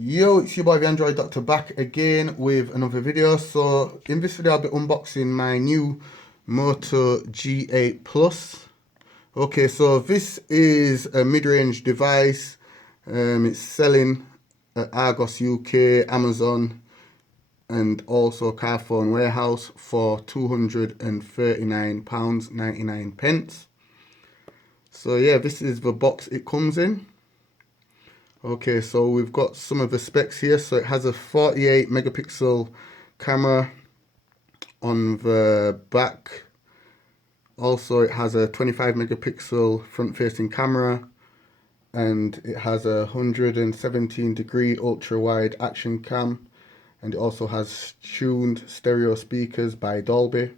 Yo, it's your boy the Android Doctor back again with another video. So in this video I'll be unboxing my new Moto G8 Plus. Okay, so this is a mid-range device. It's selling at Argos UK, Amazon and also Carphone Warehouse for £239.99. So yeah, this is the box it comes in. Okay, so we've got some of the specs here. So it has a 48 megapixel camera on the back. Also it has a 25 megapixel front facing camera, and it has a 117 degree ultra wide action cam, and it also has tuned stereo speakers by Dolby.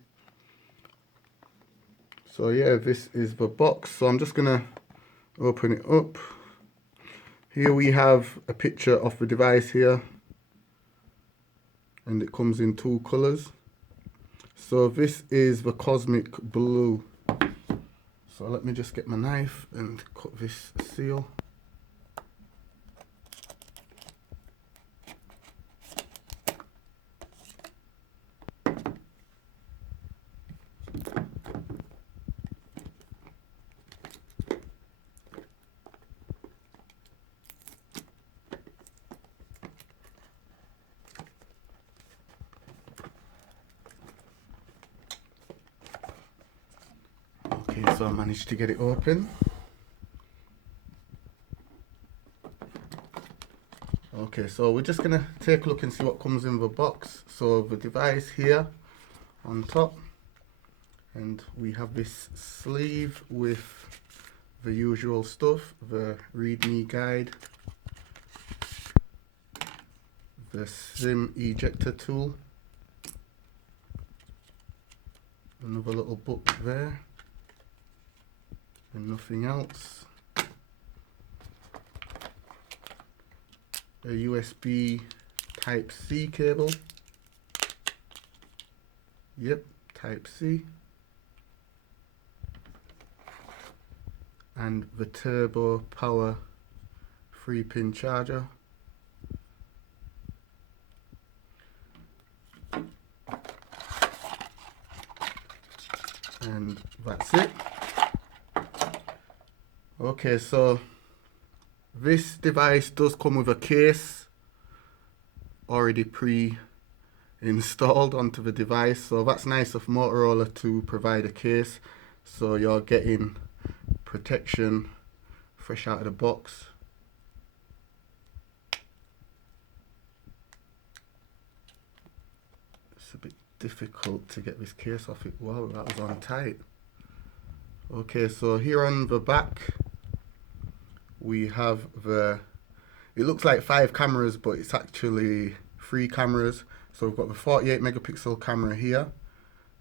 So yeah, this is the box. So I'm just gonna open it up. Here we have a picture of the device here, and it comes in two colors. So this is the cosmic blue. So let me just get my knife and cut this seal. Okay, so I managed to get it open. Okay, so we're just gonna take a look and see what comes in the box. So the device here on top, and we have this sleeve with the usual stuff, the readme guide, the SIM ejector tool, another little book there, and nothing else. A USB Type-C cable. Yep, Type-C. And the turbo power 3-pin charger. And that's it. Okay, so this device does come with a case already pre-installed onto the device, so that's nice of Motorola to provide a case, so you're getting protection fresh out of the box. It's a bit difficult to get this case off it. Wow, that was on tight. Okay, so here on the back we have it looks like 5 cameras, but it's actually 3 cameras. So we've got the 48 megapixel camera here,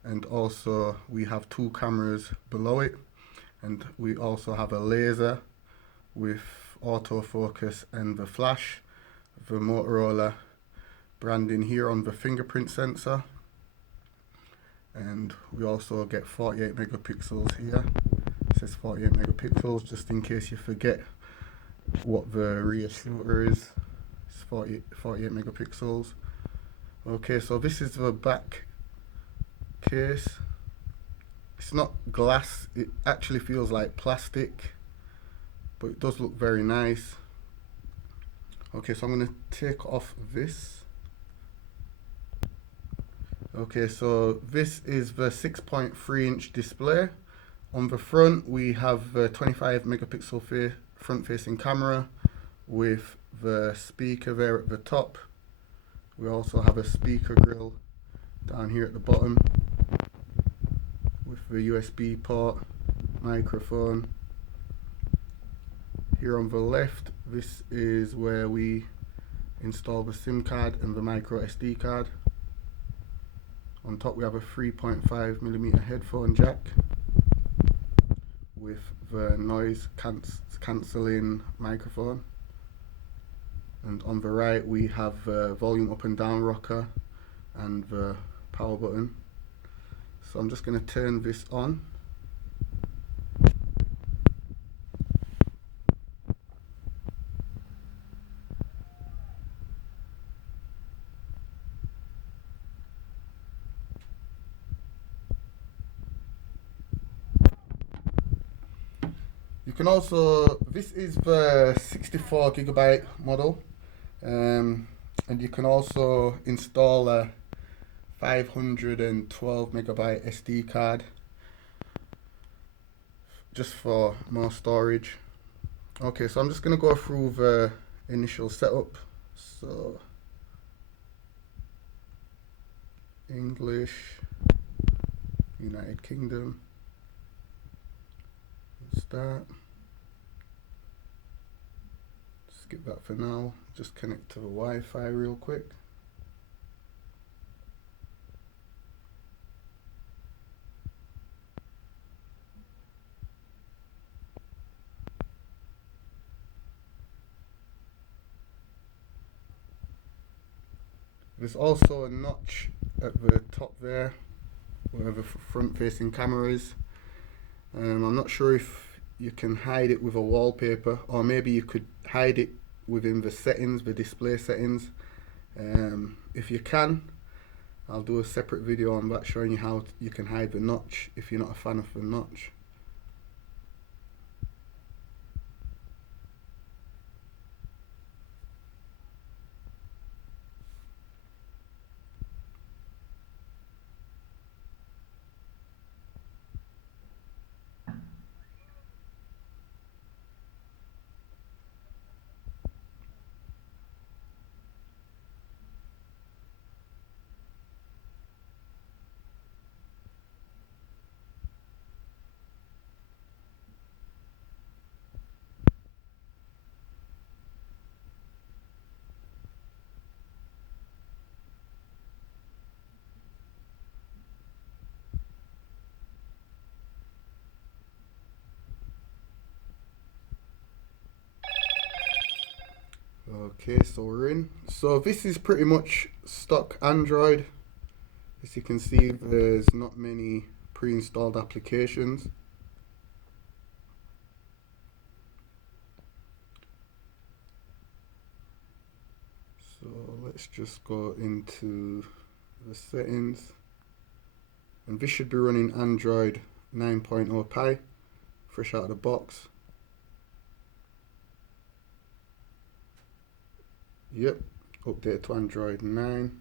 and also we have 2 cameras below it, and we also have a laser with autofocus and the flash, the Motorola branding here on the fingerprint sensor, and we also get 48 megapixels here. It says 48 megapixels just in case you forget what the rear shooter is. It's 48 megapixels. Okay, so this is the back case. It's not glass, it actually feels like plastic, but it does look very nice. Okay, so I'm going to take off this. Okay, so this is the 6.3 inch display. On the front we have the 25 megapixel front facing camera with the speaker there at the top. We also have a speaker grill down here at the bottom with the USB port, microphone. Here on the left, this is where we install the SIM card and the micro SD card. On top we have a 3.5mm headphone jack with the noise cancelling microphone, and on the right we have the volume up and down rocker and the power button. So I'm just going to turn this on. can also, this is the 64GB model, and you can also install a 512MB SD card just for more storage. Okay, so I'm just going to go through the initial setup. So English, United Kingdom, start. Skip that for now, just connect to the Wi-Fi real quick. There's also a notch at the top there where the front facing camera is. I'm not sure if you can hide it with a wallpaper, or maybe you could hide it within the settings, the display settings. If you can, I'll do a separate video on that showing you how you can hide the notch if you're not a fan of the notch. Okay, so we're in. So this is pretty much stock Android. As you can see, there's not many pre-installed applications. So let's just go into the settings. And this should be running Android 9.0 Pie, fresh out of the box. Yep, update to Android 9.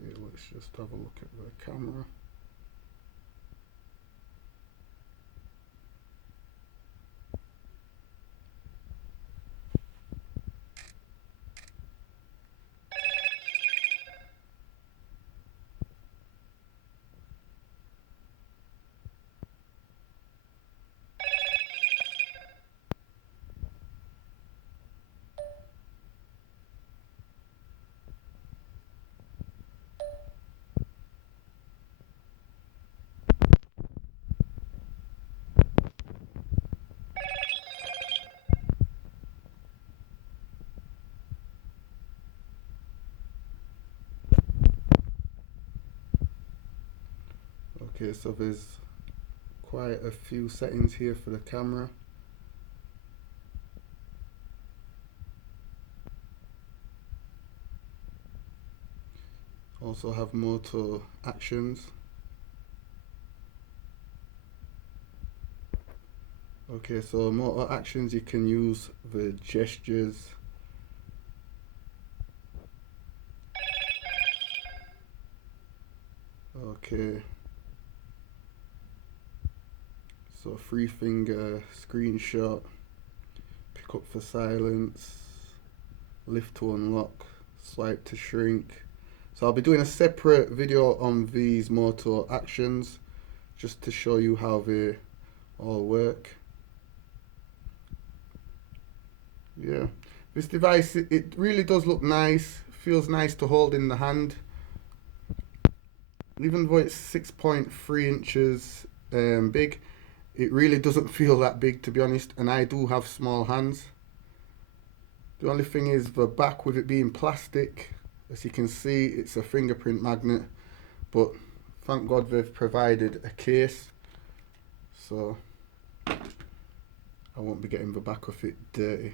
Okay, let's just have a look at the camera. Okay, so there's quite a few settings here for the camera. Also have Moto actions. Okay, so Moto actions, you can use the gestures. Okay. So 3-finger screenshot, pick up for silence, lift to unlock, swipe to shrink. So I'll be doing a separate video on these Moto actions just to show you how they all work. Yeah, this device, it really does look nice, feels nice to hold in the hand. Even though it's 6.3 inches big, it really doesn't feel that big, to be honest, and I do have small hands. The only thing is the back, with it being plastic, as you can see, it's a fingerprint magnet, but thank God they've provided a case. So I won't be getting the back of it dirty.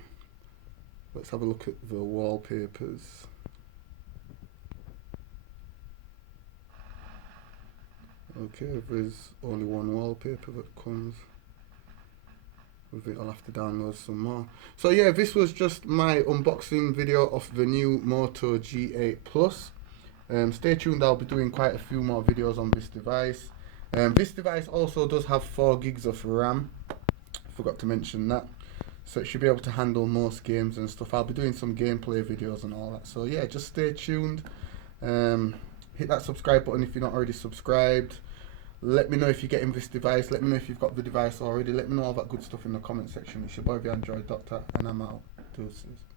Let's have a look at the wallpapers. Okay, there's only one wallpaper that comes with it. I'll have to download some more. So yeah, this was just my unboxing video of the new Moto G8 Plus. Stay tuned, I'll be doing quite a few more videos on this device. This device also does have 4 gigs of RAM. Forgot to mention that. So it should be able to handle most games and stuff. I'll be doing some gameplay videos and all that. So yeah, just stay tuned. Hit that subscribe button if you're not already subscribed. Let me know if you're getting this device. Let me know if you've got the device already. Let me know all that good stuff in the comment section. It's your boy, the Android Doctor, and I'm out. Deuces.